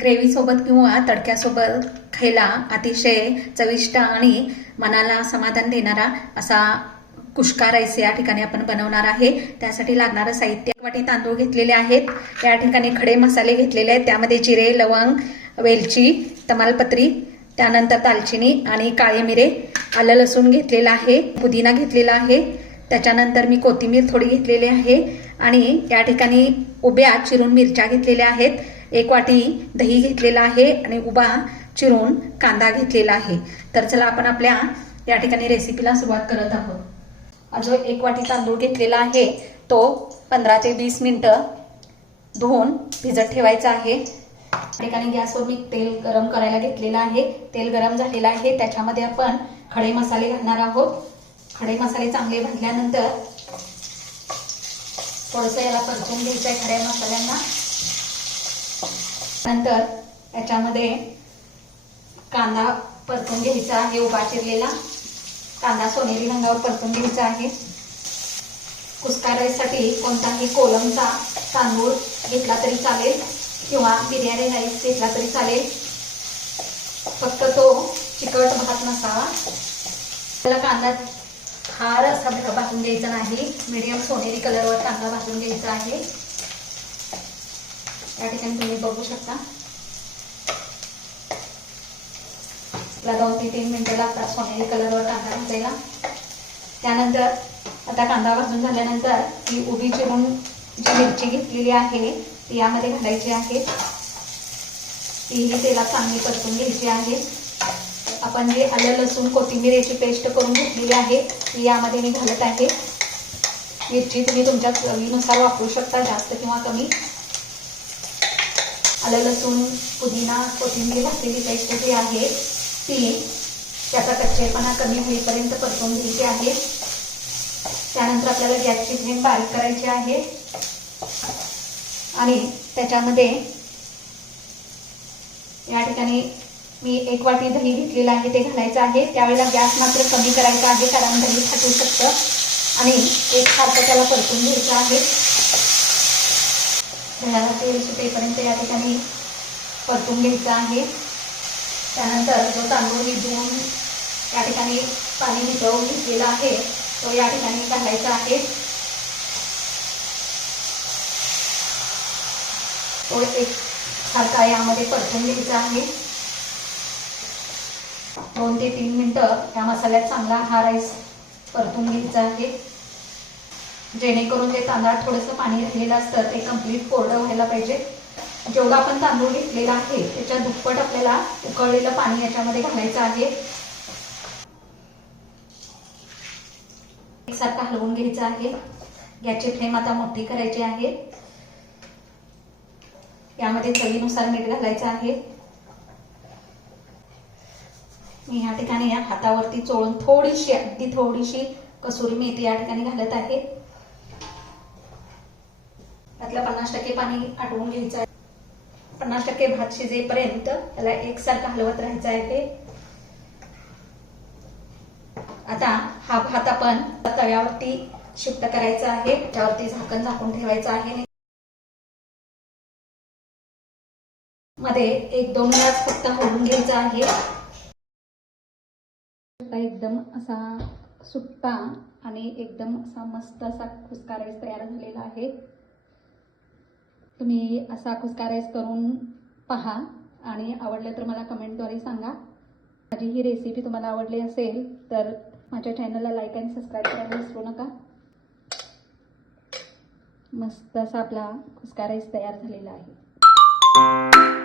ग्रेव्हीसोबत किंवा तडक्यासोबत खायला अतिशय चविष्ट आणि मनाला समाधान देणारा असा कुस्का राईस या ठिकाणी आपण बनवणार आहे। त्यासाठी लागणारं साहित्य: 1 वाटी तांदूळ घेतलेले आहेत, या ठिकाणी खडे मसाले घेतलेले आहेत, त्यामध्ये जिरे, लवंग, वेलची, तमालपत्री, त्यानंतर दालचिनी आणि काळे मिरे, आलं लसूण घेतलेला आहे, पुदिना घेतलेला आहे, त्याच्यानंतर मी कोथिंबीर थोडी घेतलेली आहे आणि या ठिकाणी उभ्या चिरून मिरच्या घेतलेल्या आहेत, 1 वाटी दही घेतलेला आहे आणि उभा चिरून कांदा घेतलेला आहे। तर चला आपण आपल्या या ठिकाणी रेसिपीला सुरुवात करत आहोत। जो 1 वाटी तांदूळ घेतलेला आहे तो 15 ते 20 मिनिटं धुवून भिजत ठेवायचा आहे। या ठिकाणी गॅसवर मी तेल गरम करायला घेतलेलं आहे, तेल गरम झालेलं आहे, त्याच्यामध्ये आपण खडे मसाले घालणार आहोत। खडे मसाले चांगले भाजल्यानंतर थोडंसं याला परतून घ्यायचं आहे खड्या मसाल्यांना। नंतर याच्यामध्ये कांदा परतून घ्यायचा आहे, उभा चिरलेला कांदा सोनेरी रंगावर परतून घ्यायचा आहे। कुस्का राईससाठी कोणताही कोलमचा तांदूळ घेतला तरी चालेल किंवा बिर्याणी राईस घेतला तरी चालेल, फक्त तो चिकट भात नसावा। त्याला कांदा फार असा भाजून घ्यायचा नाही, मीडियम सोनेरी कलरवर कांदा भाजून घ्यायचा आहे। या ठिकाणी तुम्ही बघू शकता 2 ते 3 मिनिटं लागतात सोनेरी कलरवर कांदा भाजायला। त्यानंतर आता कांदा भाजून झाल्यानंतर ही उभी चिरून जी मिरची घेतलेली आहे ती यामध्ये घालायची आहे, तीही तेलात चांगली परतून घ्यायची आहे। आपण जी आलं लसूण कोथिंबीर याची पेस्ट करून घेतलेली आहे ती यामध्ये मी घालत आहे। मिरची तुम्ही तुमच्या चवीनुसार वापरू शकता, जास्त किंवा कमी। आलं लसूण पुदिना कोथिंबीर घातलेली पेस्ट जी आहे ती त्याचा कच्चेपणा कमी होईपर्यंत परतून घ्यायची आहे। त्यानंतर आपल्याला गॅसची फ्लेम बारीक करायची आहे आणि त्याच्यामध्ये या ठिकाणी मी 1 वाटी दही घेतलेलं आहे ते घालायचं आहे। त्यावेळेला गॅस मात्र कमी करायचा आहे, कारण दही फाटू शकतं आणि एकसारखं त्याला परतून घ्यायचं आहे। दह्याला तेल सुटेपर्यंत या ठिकाणी परतून घ्यायचं आहे। त्यानंतर जो तांदूळ भिजवून या ठिकाणी पाणी नितळून घेतलेला आहे तो या ठिकाणी घालायचा आहे। तो एकसारखा यामध्ये परतून घ्यायचा आहे। 2 ते 3 मिनिटं या मसाल्यात चांगला हा राईस परतून घ्यायचा आहे, जेणेकरून ते तांदळात थोडंसं पाणी राहिलेलं असतं ते कंप्लीट कोरडं व्हायला पाहिजे। जेवढा आपण तांदूळ घेतलेला आहे त्याच्या दुप्पट आपल्याला उकळलेलं पाणी याच्यामध्ये घालायचं आहे। एकसारखं हलवून घ्यायचं आहे। गॅसची फ्लेम आता मोठी करायची आहे। यामध्ये चवीनुसार मीठ घालायचं आहे। मी या ठिकाणी हातावरती चोळून थोडीशी अगदी थोडीशी कसुरी मेथी या ठिकाणी घालत आहे। त्यातलं 50% पाणी आटवून घ्यायचं आहे। 50% भात शिजेपर्यंत त्याला एकसारखं हलवत राहायचं आहे। आता हा भात आपण तव्यावरती शिफ्ट करायचा आहे, त्यावरती झाकण झाकून ठेवायचं आहे। मध्ये 1-2 वेळा फक्त हलवून घ्यायचं आहे। एकदम असा सुट्टा आणि एकदम असा मस्त असा कुस्का राईस तयार झालेला आहे। तुम्ही असा कुस्का राईस करून पहा आणि आवडलं तर मला कमेंटद्वारे सांगा। माझी ही रेसिपी तुम्हाला आवडली असेल तर माझ्या चॅनलला लाईक आणि सबस्क्राईब करायला विसरू नका। मस्त असा आपला कुस्का राईस तयार झालेला आहे।